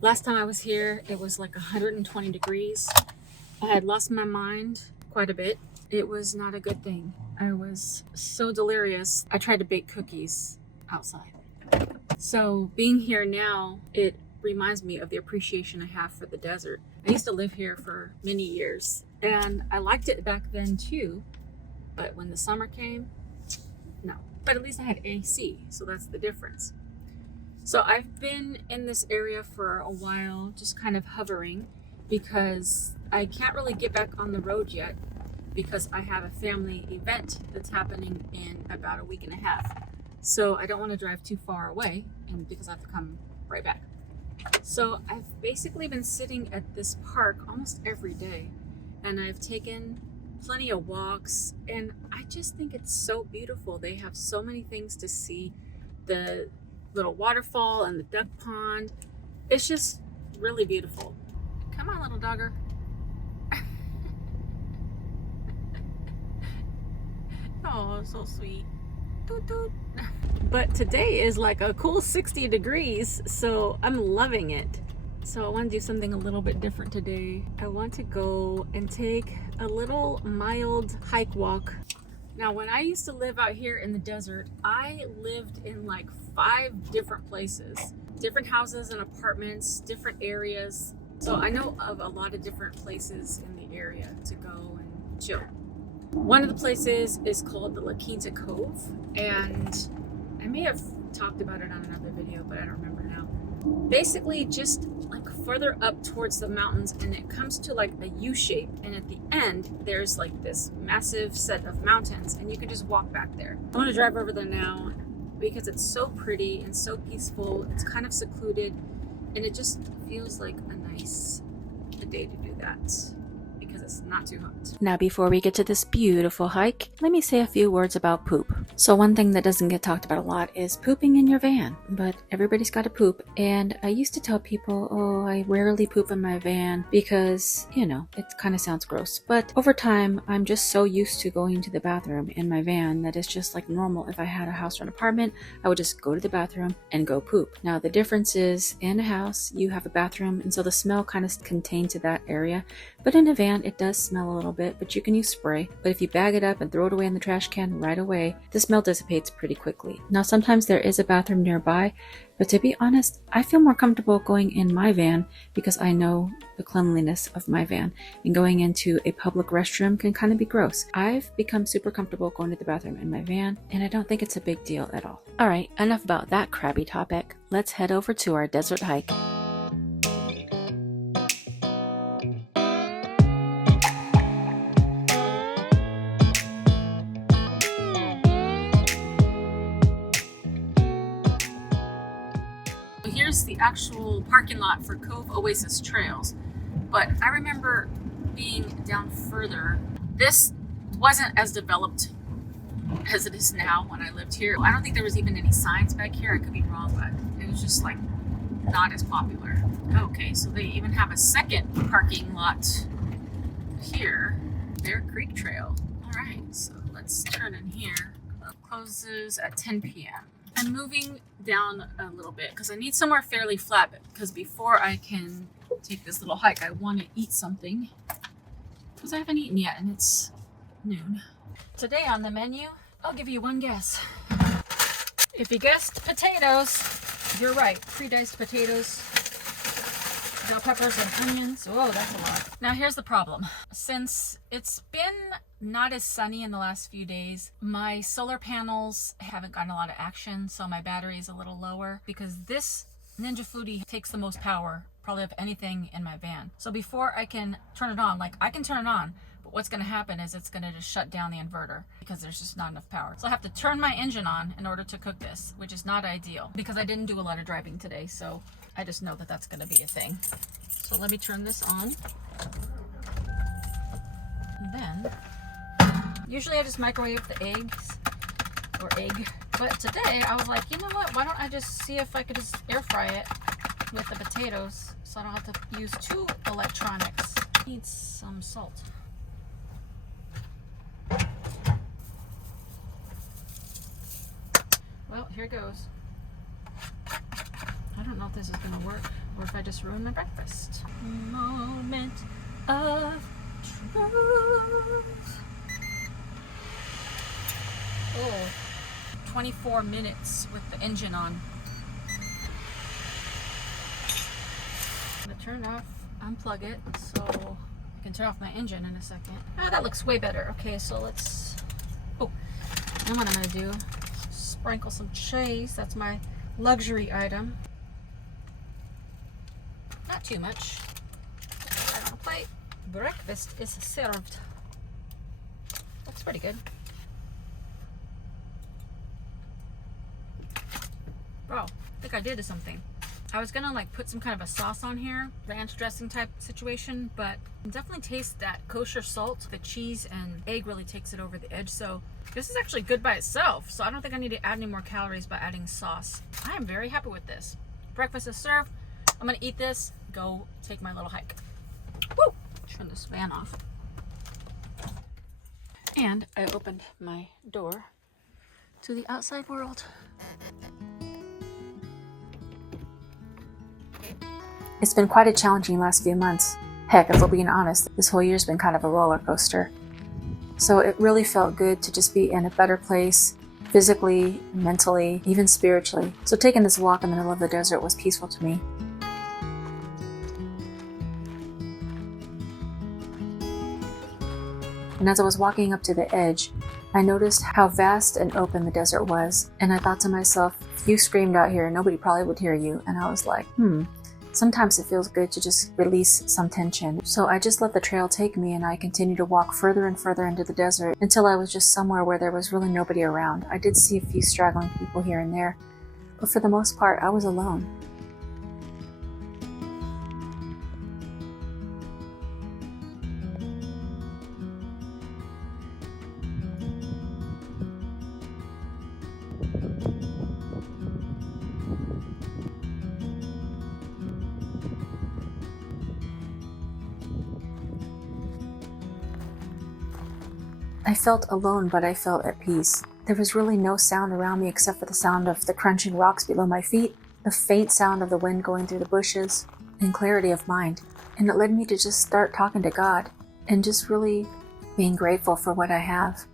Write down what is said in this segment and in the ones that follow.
Last time I was here, it was like 120 degrees. I had lost my mind quite a bit. It was not a good thing. I was so delirious. I tried to bake cookies outside. So being here now, it reminds me of the appreciation I have for the desert. I used to live here for many years and I liked it back then too. But when the summer came, no. But at least I had AC, so that's the difference. So I've been in this area for a while, just kind of hovering, because I can't really get back on the road yet because I have a family event that's happening in about a week and a half. So I don't want to drive too far away, and because I have to come right back. So I've basically been sitting at this park almost every day, and I've taken plenty of walks, and I just think it's so beautiful. They have so many things to see. The little waterfall and the duck pond. It's just really beautiful. Come on, little dogger. Oh, so sweet. Toot toot. But today is like a cool 60 degrees, so I'm loving it. So I want to do something a little bit different today. I want to go and take a little mild hike walk. Now, when I used to live out here in the desert, I lived in like 5 different places, different houses and apartments, different areas. So I know of a lot of different places in the area to go and chill. One of the places is called the La Quinta Cove, and I may have talked about it on another video, but I don't remember now. Basically just like further up towards the mountains, and it comes to like a U shape, and at the end there's like this massive set of mountains, and you can just walk back there. I want to drive over there now because it's so pretty and so peaceful. It's kind of secluded, and it just feels like a nice day to do that because it's not too hot. Now before we get to this beautiful hike, let me say a few words about poop. So one thing that doesn't get talked about a lot is pooping in your van, but everybody's got to poop. And I used to tell people, oh, I rarely poop in my van because, you know, it kind of sounds gross. But over time, I'm just so used to going to the bathroom in my van that it's just like normal. If I had a house or an apartment, I would just go to the bathroom and go poop. Now the difference is in a house, you have a bathroom, and so the smell kind of contained to that area. But in a van, it does smell a little bit, but you can use spray. But if you bag it up and throw it away in the trash can right away, the smell dissipates pretty quickly. Now sometimes there is a bathroom nearby, but to be honest, I feel more comfortable going in my van because I know the cleanliness of my van, and going into a public restroom can kind of be gross. I've become super comfortable going to the bathroom in my van, and I don't think it's a big deal at all. Alright, enough about that crabby topic. Let's head over to our desert hike. Here's the actual parking lot for Cove Oasis Trails, but I remember being down further. This wasn't as developed as it is now when I lived here. I don't think there was even any signs back here. I could be wrong, but it was just like not as popular. Okay, so they even have a second parking lot here, Bear Creek Trail. All right, so let's turn in here. It closes at 10 p.m. I'm moving down a little bit because I need somewhere fairly flat, because before I can take this little hike, I want to eat something because I haven't eaten yet and it's noon. Today on the menu, I'll give you one guess. If you guessed potatoes, you're right. Pre-diced potatoes, bell peppers and onions. Oh, that's a lot. Now here's the problem. Since it's been not as sunny in the last few days, my solar panels haven't gotten a lot of action, so my battery is a little lower because this Ninja Foodie takes the most power probably of anything in my van. So before I can turn it on, like I can turn it on, but what's going to happen is it's going to just shut down the inverter because there's just not enough power. So I have to turn my engine on in order to cook this, which is not ideal because I didn't do a lot of driving today, so I just know that that's going to be a thing. So let me turn this on. And then usually I just microwave the eggs or egg, but today I was like, you know what, why don't I just see if I could just air fry it with the potatoes so I don't have to use 2 electronics. Need some salt. Well, here goes. I don't know if this is gonna work. Or if I just ruin my breakfast. Moment of truth. Oh, 24 minutes with the engine on. I'm gonna turn it off, unplug it, so I can turn off my engine in a second. Ah, that looks way better. Okay, so let's, oh, and what I'm gonna do, sprinkle some cheese. That's my luxury item. Not too much. Right on a plate. Breakfast is served. Looks pretty good. Oh, I think I did something. I was gonna like put some kind of a sauce on here, ranch dressing type situation, but it definitely tastes that kosher salt. The cheese and egg really takes it over the edge. So this is actually good by itself. So I don't think I need to add any more calories by adding sauce. I am very happy with this. Breakfast is served. I'm gonna eat this, go take my little hike. Woo! Turn this fan off. And I opened my door to the outside world. It's been quite a challenging last few months. Heck, if we're being honest, this whole year's been kind of a roller coaster. So it really felt good to just be in a better place, physically, mentally, even spiritually. So taking this walk in the middle of the desert was peaceful to me. And as I was walking up to the edge, I noticed how vast and open the desert was. And I thought to myself, if you screamed out here, nobody probably would hear you. And I was like, sometimes it feels good to just release some tension. So I just let the trail take me, and I continued to walk further and further into the desert until I was just somewhere where there was really nobody around. I did see a few straggling people here and there, but for the most part, I was alone. I felt alone, but I felt at peace. There was really no sound around me except for the sound of the crunching rocks below my feet, the faint sound of the wind going through the bushes, and clarity of mind. And it led me to just start talking to God and just really being grateful for what I have.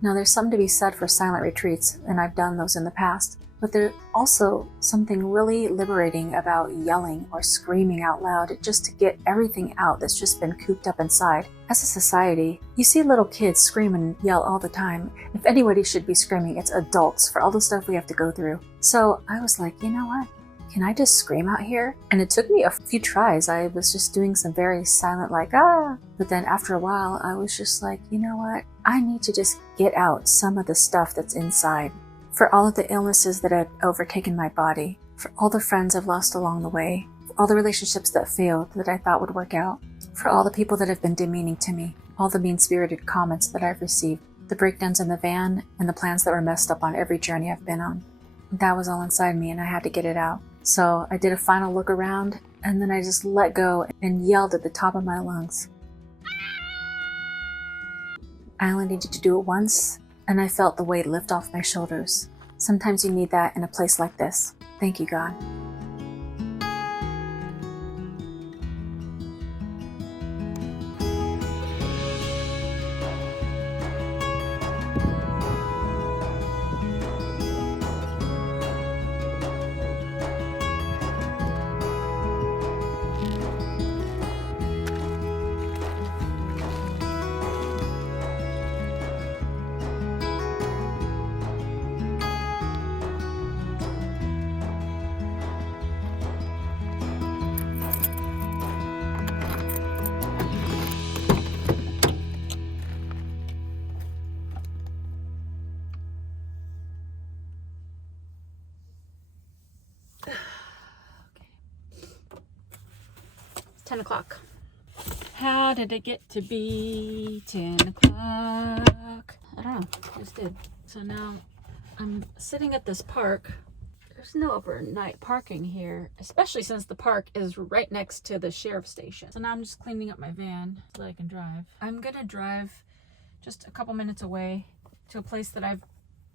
Now, there's something to be said for silent retreats, and I've done those in the past, but there's also something really liberating about yelling or screaming out loud just to get everything out that's just been cooped up inside. As a society, you see little kids scream and yell all the time. If anybody should be screaming, it's adults for all the stuff we have to go through. So I was like, you know what? Can I just scream out here? And it took me a few tries. I was just doing some very silent like, ah. But then after a while, I was just like, you know what? I need to just get out some of the stuff that's inside. For all of the illnesses that had overtaken my body, for all the friends I've lost along the way, for all the relationships that failed that I thought would work out, for all the people that have been demeaning to me, all the mean-spirited comments that I've received, the breakdowns in the van, and the plans that were messed up on every journey I've been on. That was all inside me, and I had to get it out. So I did a final look around, and then I just let go and yelled at the top of my lungs. I only needed to do it once, and I felt the weight lift off my shoulders. Sometimes you need that in a place like this. Thank you, God. It's 10 o'clock. How did it get to be 10 o'clock? I don't know. I just did. So now I'm sitting at this park. There's no overnight parking here, especially since the park is right next to the sheriff's station. So now I'm just cleaning up my van so that I can drive. I'm gonna drive just a couple minutes away to a place that I've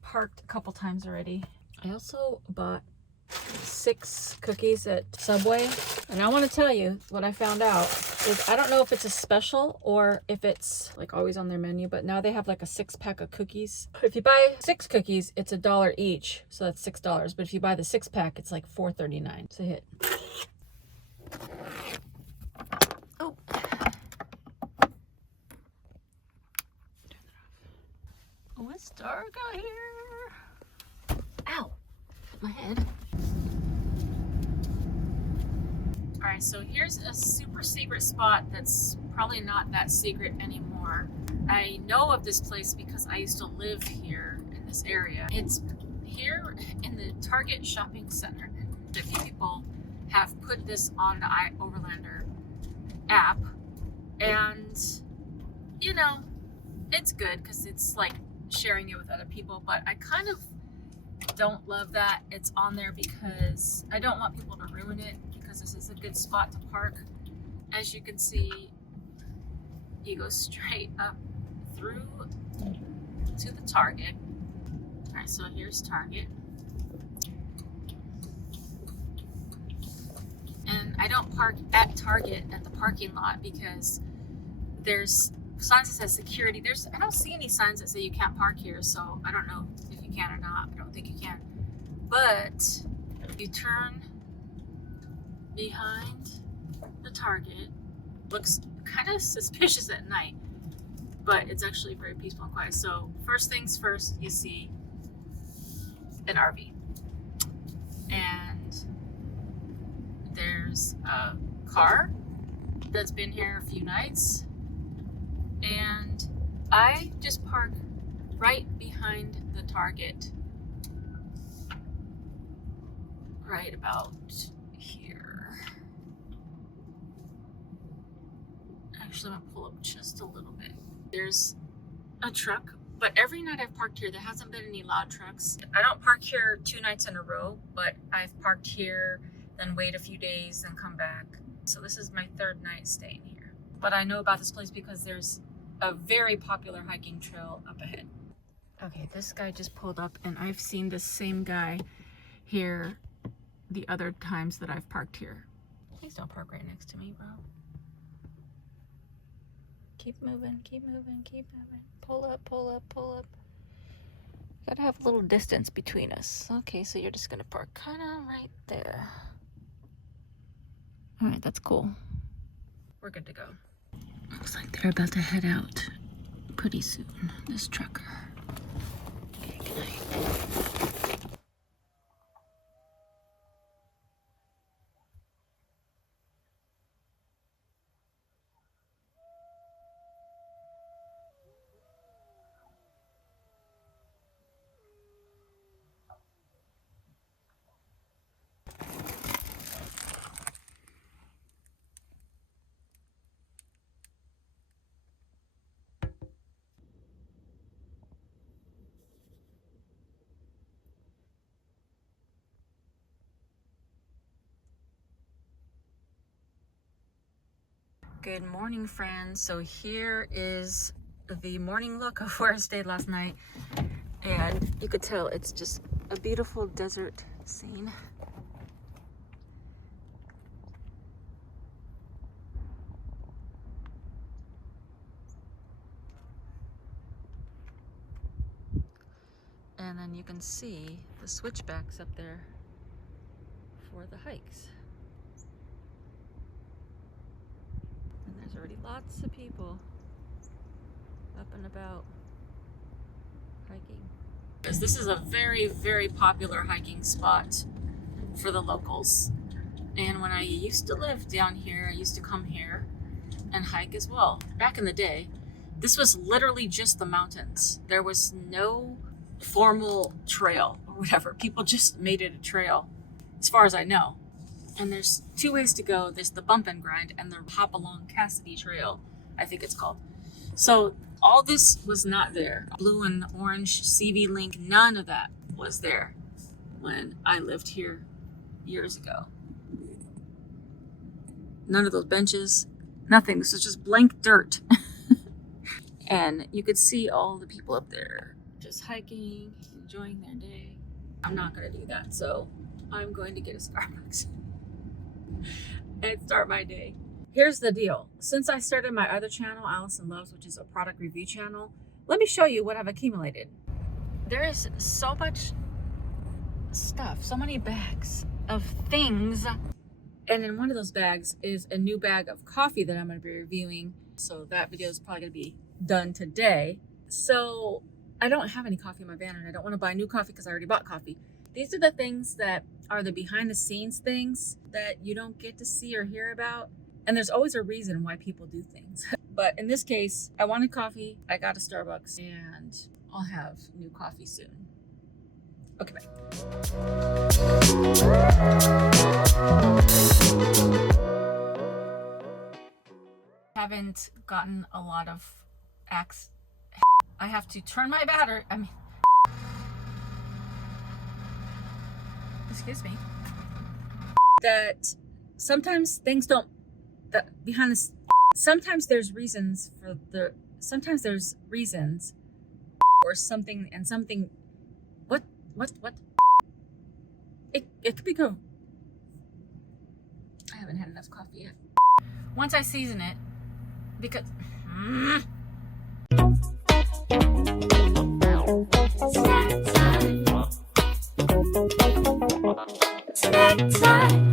parked a couple times already. I also bought 6 cookies at Subway. And I want to tell you what I found out is I don't know if it's a special or if it's like always on their menu, but now they have like a 6-pack of cookies. If you buy 6 cookies, it's $1 each. So that's $6. But if you buy the 6-pack, it's like $4.39. It's a hit. Oh. Oh, it's dark out here. Ow. Hit my head. Alright, so here's a super secret spot that's probably not that secret anymore. I know of this place because I used to live here in this area. It's here in the Target shopping center. A few people have put this on the iOverlander app, and you know, it's good because it's like sharing it with other people, but I kind of don't love that it's on there because I don't want people to ruin it, because this is a good spot to park. As you can see, you go straight up through to the Target. All right, so here's Target. And I don't park at Target at the parking lot because there's signs that says security. I don't see any signs that say you can't park here, so I don't know if you can or not. I don't think you can. But you turn behind the Target. Looks kind of suspicious at night, but it's actually very peaceful and quiet. So first things first, you see an RV. And there's a car that's been here a few nights. And I just park right behind the Target. Right about here. Actually, I'm gonna pull up just a little bit. There's a truck, but every night I've parked here, there hasn't been any loud trucks. I don't park here 2 nights in a row, but I've parked here, then wait a few days, then come back. So this is my 3rd night staying here. But I know about this place because there's a very popular hiking trail up ahead. Okay, this guy just pulled up, and I've seen this same guy here the other times that I've parked here. Please don't park right next to me, bro. Keep moving, keep moving, keep moving. Pull up, pull up, pull up. Gotta have a little distance between us. Okay, so you're just gonna park kind of right there. All right, that's cool. We're good to go. Looks like they're about to head out pretty soon, this trucker. Okay, good night. Good morning, friends. So here is the morning look of where I stayed last night, and you could tell it's just a beautiful desert scene. And then you can see the switchbacks up there for the hikes. And there's already lots of people up and about hiking. This is a very, very popular hiking spot for the locals. And when I used to live down here, I used to come here and hike as well. Back in the day, this was literally just the mountains. There was no formal trail or whatever. People just made it a trail, as far as I know. And there's 2 ways to go. There's the bump and grind and the hop along Cassidy Trail, I think it's called. So all this was not there. Blue and orange CV link, none of that was there when I lived here years ago. None of those benches, nothing. This was just blank dirt. And you could see all the people up there just hiking, enjoying their day. I'm not gonna do that. So I'm going to get a Starbucks and start my day. Here's the deal. Since I started my other channel, Allison Loves, which is a product review channel, let me show you what I've accumulated. There is so much stuff, so many bags of things. And in one of those bags is a new bag of coffee that I'm going to be reviewing. So that video is probably going to be done today. So I don't have any coffee in my van, and I don't want to buy new coffee because I already bought coffee. These are the things that are the behind the scenes things that you don't get to see or hear about. And there's always a reason why people do things. But in this case, I wanted coffee. I got a Starbucks, and I'll have new coffee soon. Okay, bye. Haven't gotten a lot of acts. I have to turn my battery. Excuse me. That sometimes things don't. That behind this. Sometimes there's reasons for the. Sometimes there's reasons, or something and something. What? It could be good. I haven't had enough coffee yet. Once I season it, because. Snack time. Snack time.